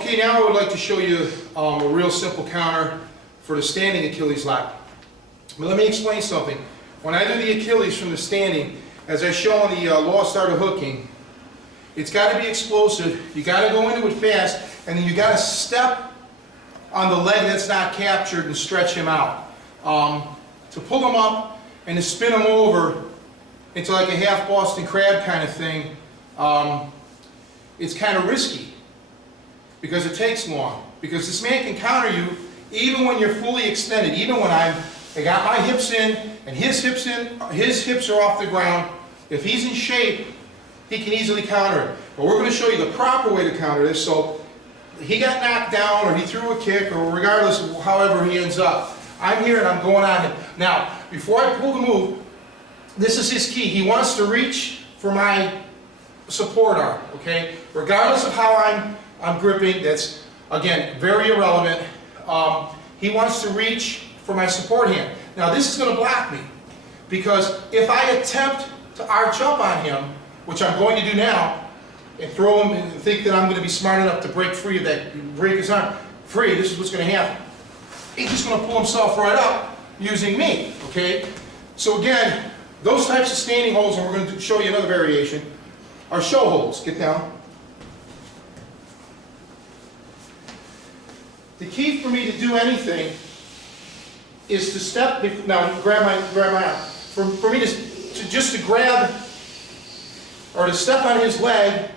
Okay, now I would like to show you a real simple counter for the standing Achilles lock. But let me explain something. When I do the Achilles from the standing, as I show on the lost art of hooking, it's got to be explosive. You got to go into it fast, and then you got to step on the leg that's not captured and stretch him out. To pull him up and to spin him over into like a half Boston crab kind of thing, it's kind of risky because it takes long. Because this man can counter you even when you're fully extended, even when I got my hips in and his hips are off the ground. If he's in shape, he can easily counter it. But we're going to show you the proper way to counter this. So he got knocked down or he threw a kick or regardless of however he ends up, I'm here and I'm going on him. Now, before I pull the move, this is his key. He wants to reach for my support arm, okay? Regardless of how I'm gripping, that's, again, very irrelevant. He wants to reach for my support hand. Now, this is going to block me because if I attempt to arch up on him, which I'm going to do now, and throw him and think that I'm going to be smart enough to break free of that, break his arm free, this is what's going to happen. He's just going to pull himself right up using me, okay? So again, those types of standing holds, and we're going to show you another variation, are show holds. Get down. The key for me to do anything is to step, now grab my arm. For me to grab or to step on his leg,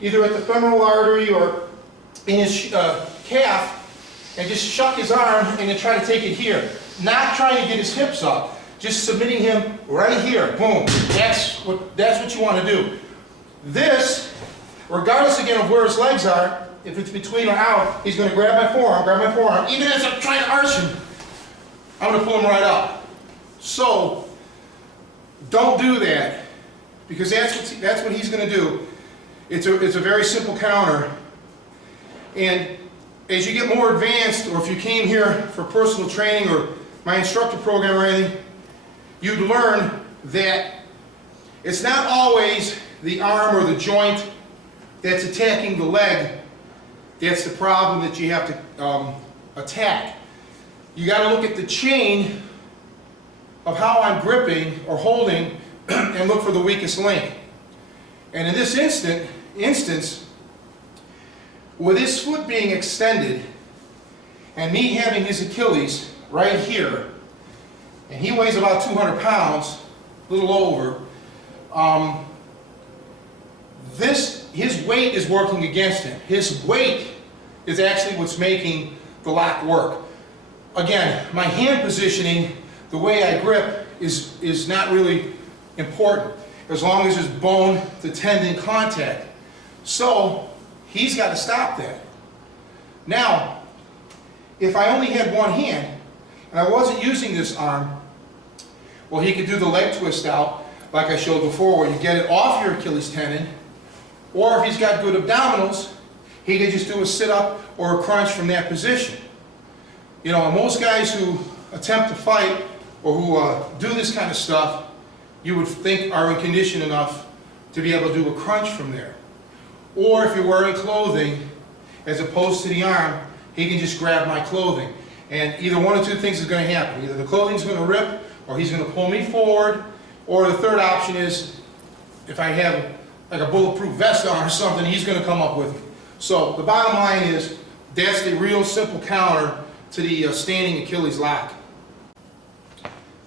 either at the femoral artery or in his calf, and just shuck his arm and then try to take it here. Not trying to get his hips up, just submitting him right here. Boom. That's what you want to do. This, regardless again of where his legs are, if it's between or out, he's going to grab my forearm, even as I'm trying to arch him, I'm going to pull him right up. So, don't do that, because that's what he's going to do. It's a very simple counter, and as you get more advanced, or if you came here for personal training or my instructor program or anything, you'd learn that it's not always the arm or the joint that's attacking the leg that's the problem that you have to attack. You got to look at the chain of how I'm gripping or holding and look for the weakest link. And in this instance, with his foot being extended and me having his Achilles right here, and he weighs about 200 pounds, a little over, his weight is working against him. His weight is actually what's making the lock work. Again, my hand positioning, the way I grip, is not really important as long as there's bone to tendon contact. So he's got to stop that. Now, if I only had one hand and I wasn't using this arm, well, he could do the leg twist out like I showed before, where you get it off your Achilles tendon, or if he's got good abdominals, he could just do a sit-up or a crunch from that position. You know, and most guys who attempt to fight or who do this kind of stuff, you would think are in condition enough to be able to do a crunch from there. Or if you're wearing clothing, as opposed to the arm, he can just grab my clothing. And either one or two things is going to happen. Either the clothing's going to rip, or he's going to pull me forward, or the third option is, if I have like a bulletproof vest on or something, he's going to come up with me. So the bottom line is, that's the real simple counter to the standing Achilles lock.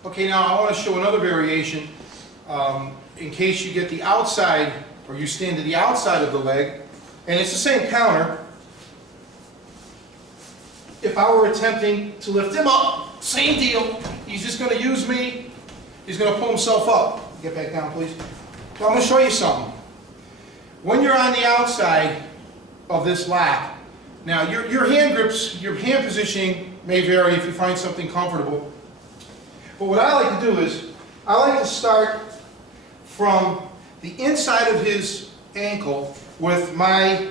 Okay, now I want to show another variation in case you get the outside, or you stand to the outside of the leg, and it's the same counter. If I were attempting to lift him up, same deal. He's just going to use me. He's going to pull himself up. Get back down, please. So I'm going to show you something. When you're on the outside of this lock, now your hand grips, your hand positioning may vary if you find something comfortable. But what I like to do is, I like to start from the inside of his ankle with my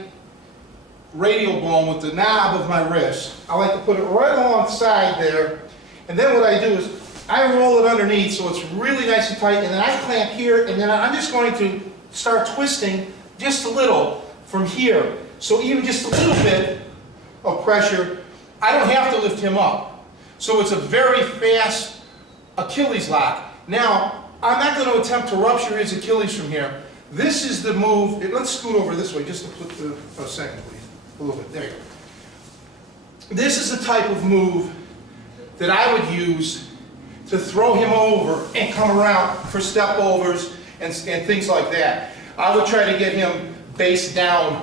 radial bone, with the knob of my wrist. I like to put it right alongside there, and then what I do is I roll it underneath so it's really nice and tight, and then I clamp here, and then I'm just going to start twisting just a little from here. So even just a little bit of pressure, I don't have to lift him up. So it's a very fast Achilles lock. Now, I'm not going to attempt to rupture his Achilles from here. This is the move. Let's scoot over this way just to put a second, please. A little bit. There you go. This is the type of move that I would use to throw him over and come around for step overs and things like that. I would try to get him base down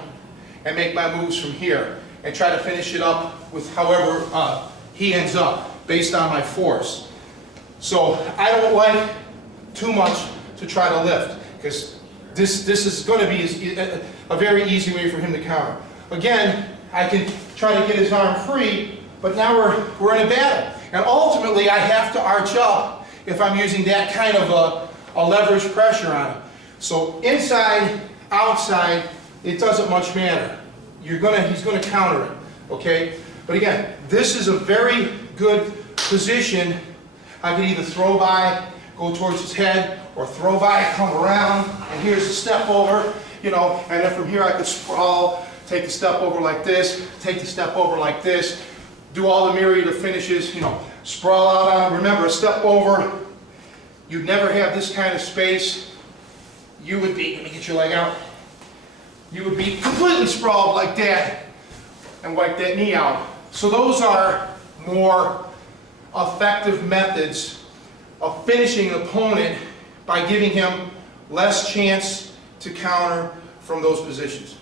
and make my moves from here and try to finish it up with however he ends up based on my force. So I don't like too much to try to lift because this is going to be a very easy way for him to counter. Again, I can try to get his arm free, but now we're in a battle. And ultimately, I have to arch up if I'm using that kind of a leverage pressure on him. So inside, outside, it doesn't much matter. He's going to counter it, okay? But again, this is a very good position. I can either throw by, go towards his head, or throw by, come around, and here's a step over, you know, and then from here I could sprawl, take the step over like this, take the step over like this, do all the myriad of finishes, you know, sprawl out on him. Remember, a step over, you'd never have this kind of space. You would be, let me get your leg out, you would be completely sprawled like that and wipe that knee out. So those are more effective methods of finishing an opponent by giving him less chance to counter from those positions.